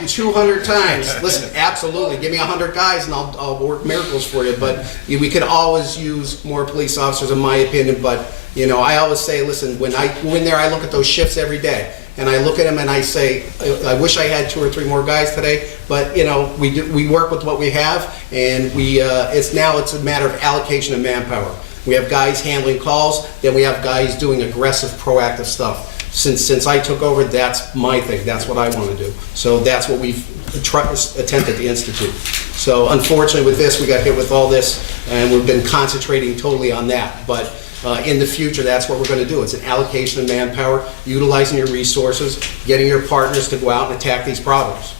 answer it 200 times. Listen, absolutely, give me 100 guys and I'll work miracles for you, but we could always use more police officers in my opinion, but, you know, I always say, listen, when I go in there, I look at those shifts every day, and I look at them and I say, I wish I had 2 or 3 more guys today, but, you know, we work with what we have, and it's a matter of allocation of manpower. We have guys handling calls, then we have guys doing aggressive, proactive stuff. Since I took over, that's my thing. That's what I want to do. So that's what we've attempted to institute. So unfortunately with this, we got hit with all this, and we've been concentrating totally on that. But in the future, that's what we're going to do. It's an allocation of manpower, utilizing your resources, getting your partners to go out and attack these problems.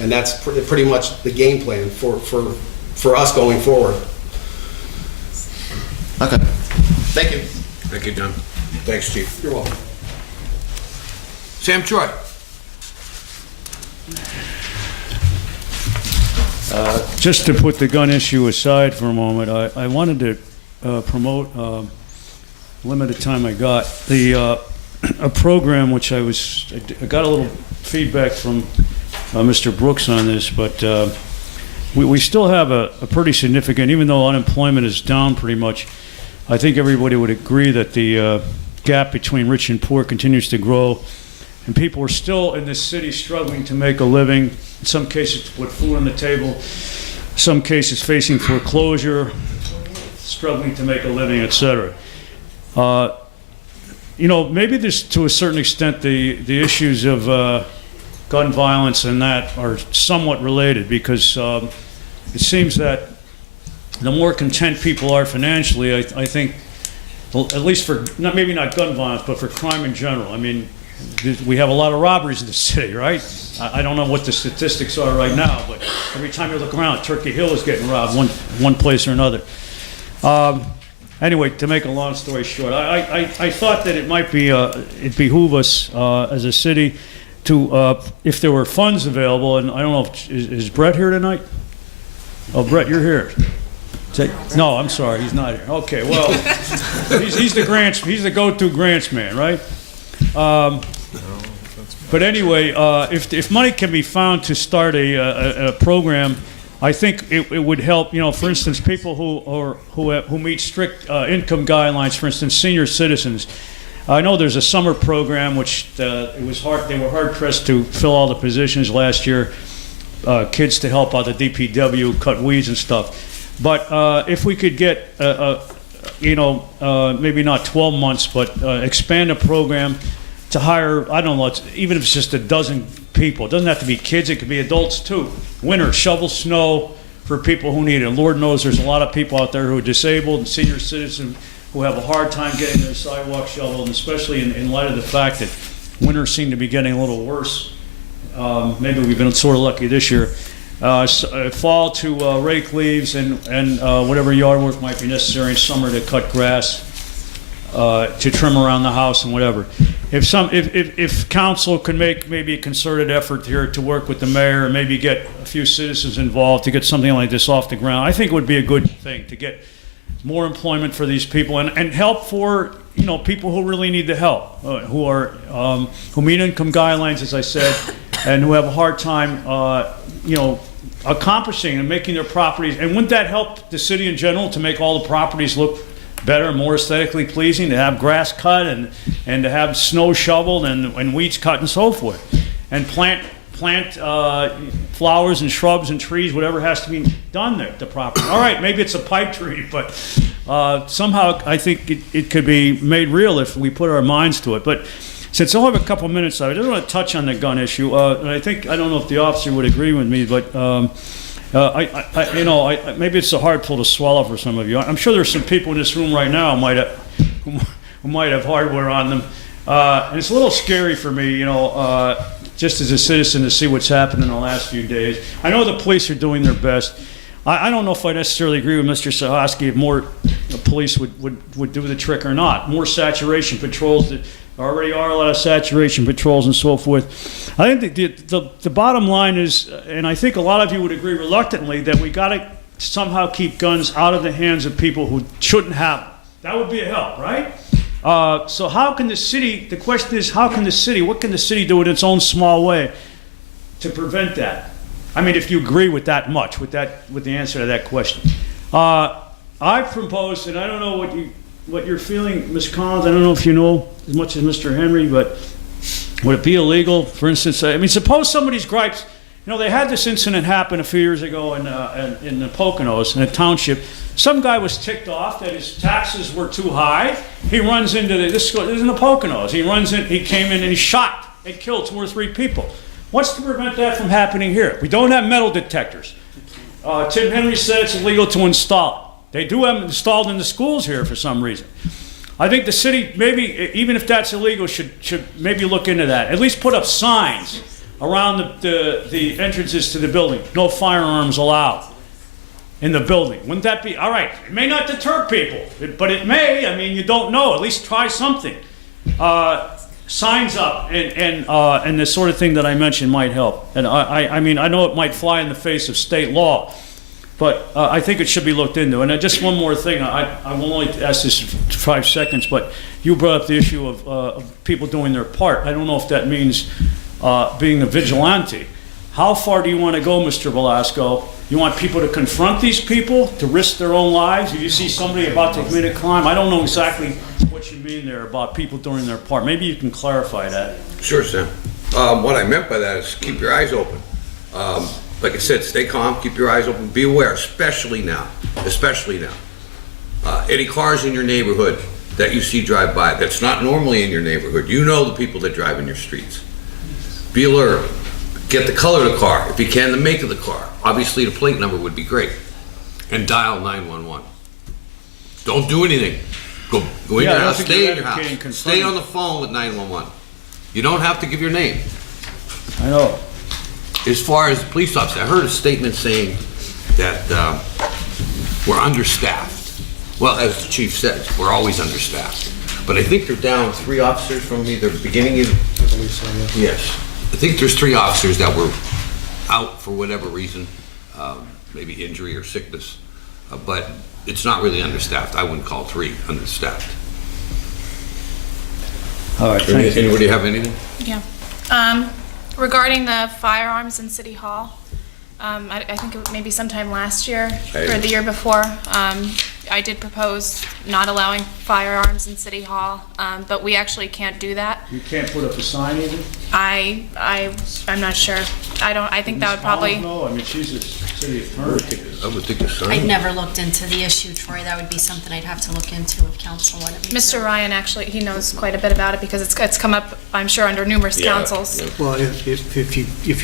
And that's pretty much the game plan for us going forward. Okay. Thank you. Thank you, John. Thanks, Chief. You're welcome. Sam Troy. Just to put the gun issue aside for a moment, I wanted to promote, limited time I got, a program which I got a little feedback from Mr. Brooks on this, but we still have a pretty significant, even though unemployment is down pretty much, I think everybody would agree that the gap between rich and poor continues to grow, and people are still in this city struggling to make a living, in some cases to put food on the table, some cases facing foreclosure, struggling to make a living, etc. You know, maybe there's, to a certain extent, the issues of gun violence and that are somewhat related, because it seems that the more content people are financially, I think, well, at least for, maybe not gun violence, but for crime in general. I mean, we have a lot of robberies in the city, right? I don't know what the statistics are right now, but every time you look around, Turkey Hill is getting robbed one place or another. Anyway, to make a long story short, I thought that it might be, it behoove us as a city to, if there were funds available, and I don't know, is Brett here tonight? Oh, Brett, you're here. No, I'm sorry, he's not here. Okay, well, he's the go-to grants man, right? But anyway, if money can be found to start a program, I think it would help. You know, for instance, people who meet strict income guidelines. For instance, senior citizens. I know there's a summer program which it was hard. They were hard pressed to fill all the positions last year. kids to help out the DPW, cut weeds and stuff. But if we could get, maybe not 12 months, but expand the program to hire, I don't know, even if it's just a dozen people. It doesn't have to be kids, it could be adults too. Winter, shovel snow for people who need it. Lord knows there's a lot of people out there who are disabled and senior citizens who have a hard time getting their sidewalk shoveled, and especially in light of the fact that winters seem to be getting a little worse. Maybe we've been sort of lucky this year. Fall to rake leaves and whatever yard work might be necessary in summer to cut grass, to trim around the house and whatever. If council can make maybe a concerted effort here to work with the mayor and maybe get a few citizens involved to get something like this off the ground, I think it would be a good thing to get more employment for these people and help for people who really need the help, who meet income guidelines, as I said, and who have a hard time, accomplishing and making their properties. And wouldn't that help the city in general to make all the properties look better, more aesthetically pleasing, to have grass cut and to have snow shoveled and weeds cut and so forth, and plant flowers and shrubs and trees, whatever has to be done there, the property. All right, maybe it's a pipe tree, but somehow I think it could be made real if we put our minds to it. But since I'll have a couple minutes, I just want to touch on the gun issue. And I don't know if the officer would agree with me, but maybe it's a hard pill to swallow for some of you. I'm sure there's some people in this room right now who might have hardware on them. And it's a little scary for me, just as a citizen, to see what's happened in the last few days. I know the police are doing their best. I don't know if I necessarily agree with Mr. Sahoski if more police would do the trick or not. More saturation patrols. There already are a lot of saturation patrols and so forth. I think the bottom line is, and I think a lot of you would agree reluctantly, that we got to somehow keep guns out of the hands of people who shouldn't have them. That would be a help, right? So how can the city, the question is, what can the city do in its own small way to prevent that? I mean, if you agree with that much, with the answer to that question. I proposed, and I don't know what you're feeling, Ms. Collins, I don't know if you know as much as Mr. Henry, but would it be illegal, for instance, I mean, suppose somebody's gripes, they had this incident happen a few years ago in the Poconos, in a township. Some guy was ticked off that his taxes were too high. He runs into this is in the Poconos. He came in and he shot and killed 2 or 3 people. What's to prevent that from happening here? We don't have metal detectors. Tim Henry said it's illegal to install it. They do have them installed in the schools here for some reason. I think the city, maybe, even if that's illegal, should maybe look into that. At least put up signs around the entrances to the building. No firearms allowed in the building. Wouldn't that be, all right, it may not deter people, but it may. I mean, you don't know. At least try something. Signs up and the sort of thing that I mentioned might help. And I mean, I know it might fly in the face of state law, but I think it should be looked into. And just one more thing, I will only ask this for 5 seconds, but you brought up the issue of people doing their part. I don't know if that means being a vigilante. How far do you want to go, Mr. Velasco? You want people to confront these people, to risk their own lives? If you see somebody about to commit a crime, I don't know exactly what you mean there about people doing their part. Maybe you can clarify that. Sure, Sam. What I meant by that is keep your eyes open. Like I said, stay calm, keep your eyes open, be aware, especially now. Any cars in your neighborhood that you see drive by that's not normally in your neighborhood, you know the people that drive in your streets. Be alert. Get the color of the car, if you can, the make of the car. Obviously, the plate number would be great. And dial 911. Don't do anything. Go in your house, stay in your house. Stay on the phone with 911. You don't have to give your name. I know. As far as the police officer, I heard a statement saying that we're understaffed. Well, as the chief said, we're always understaffed. But I think they're down 3 officers from either beginning of... I believe so, yeah. Yes. I think there's 3 officers that were out for whatever reason, maybe injury or sickness, but it's not really understaffed. I wouldn't call 3 understaffed. All right, thank you. Anybody have anything? Yeah. Regarding the firearms in City Hall, I think it was maybe sometime last year or the year before, I did propose not allowing firearms in City Hall, but we actually can't do that. You can't put up a sign even? I'm not sure. I think that would probably. No, I mean, she's a city attorney. I would think it's I'd never looked into the issue, Troy. That would be something I'd have to look into if council wanted me to. Mr. Ryan actually, he knows quite a bit about it because it's come up, I'm sure, under numerous councils. Well, if you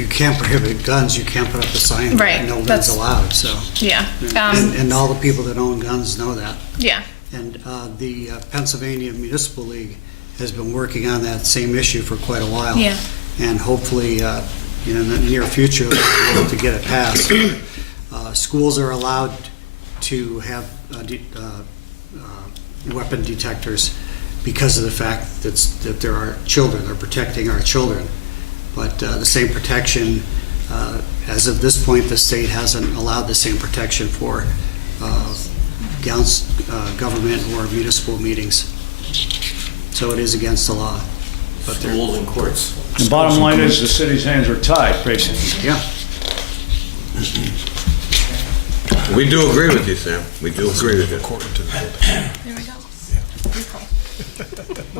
can't prohibit guns, you can't put up a sign Right, that no guns that's- allowed, so. Yeah. And all the people that own guns know that. Yeah. And the Pennsylvania Municipal League has been working on that same issue for quite a while. Yeah. And hopefully, in the near future, we'll be able to get it passed. Schools are allowed to have weapon detectors because of the fact that there are children, they're protecting our children. But the same protection, as of this point, the state hasn't allowed the same protection for government or municipal meetings. So it is against the law. But schools and courts. The bottom line is the city's hands are tied, basically. Yeah. We do agree with you, Sam. We do agree with you. There we go.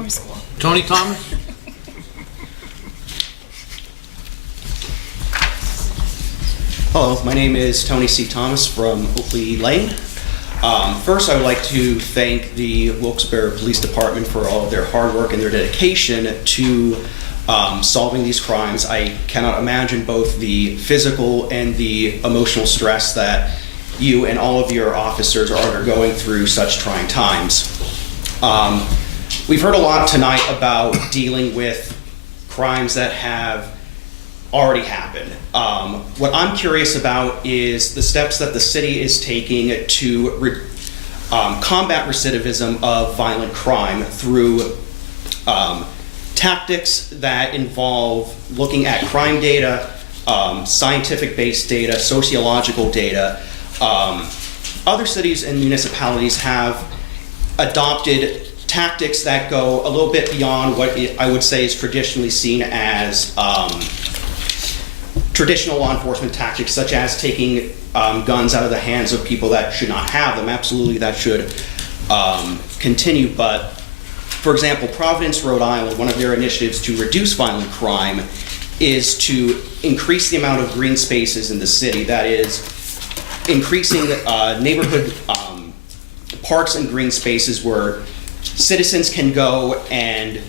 Or school. Tony Thomas? Hello, my name is Tony C. Thomas from Oakley Lane. First, I would like to thank the Wilkes-Barre Police Department for all of their hard work and their dedication to solving these crimes. I cannot imagine both the physical and the emotional stress that you and all of your officers are undergoing through such trying times. We've heard a lot tonight about dealing with crimes that have already happened. What I'm curious about is the steps that the city is taking to combat recidivism of violent crime through tactics that involve looking at crime data, scientific-based data, sociological data. Other cities and municipalities have adopted tactics that go a little bit beyond what I would say is traditionally seen as traditional law enforcement tactics, such as taking guns out of the hands of people that should not have them. Absolutely, that should continue. But, for example, Providence, Rhode Island, one of their initiatives to reduce violent crime is to increase the amount of green spaces in the city. That is, increasing neighborhood parks and green spaces where citizens can go and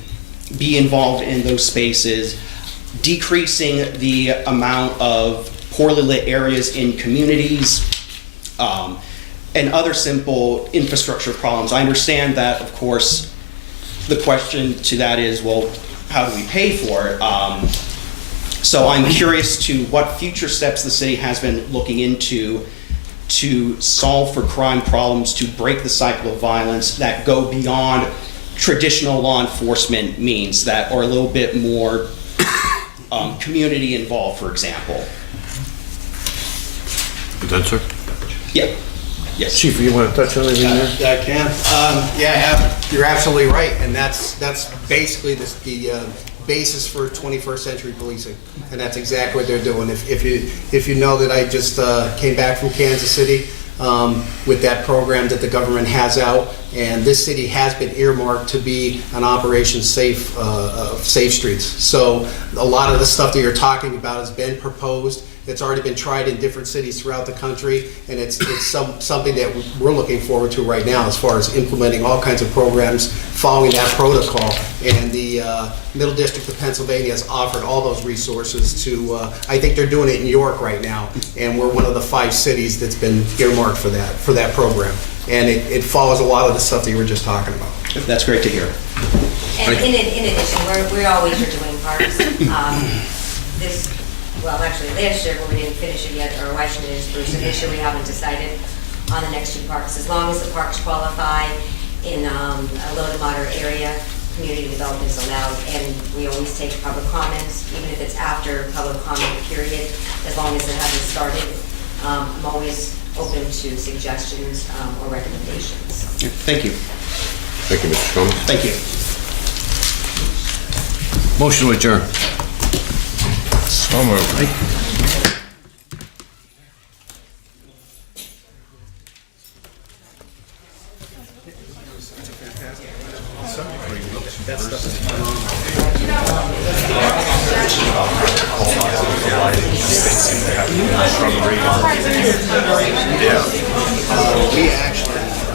be involved in those spaces, decreasing the amount of poorly lit areas in communities, and other simple infrastructure problems. I understand that, of course, the question to that is, well, how do we pay for it? So I'm curious to what future steps the city has been looking into to solve for crime problems, to break the cycle of violence that go beyond traditional law enforcement means, that are a little bit more community involved, for example. You done, sir? Yeah. Yes. Chief, you want to touch on anything there? I can. You're absolutely right, and that's basically the basis for 21st century policing, and that's exactly what they're doing. If you know that I just came back from Kansas City with that program that the government has out, and this city has been earmarked to be an Operation Safe Streets. So a lot of the stuff that you're talking about has been proposed. It's already been tried in different cities throughout the country, and it's something that we're looking forward to right now as far as implementing all kinds of programs following that protocol. And the Middle District of Pennsylvania has offered all those resources to, I think they're doing it in York right now, and we're one of the 5 cities that's been earmarked for that program. And it follows a lot of the stuff that you were just talking about. That's great to hear. And in addition, we always are doing parks. Last year, when we didn't finish it yet, or Washington is Bruce, and this year we haven't decided on the next 2 parks. As long as the parks qualify in a low to moderate area, community development is allowed, and we always take public comments, even if it's after public comment period, as long as it hasn't started. I'm always open to suggestions or recommendations. Thank you. Thank you, Mr. Thomas. Thank you. Motion to adjourn. So moved. That stuff is We actually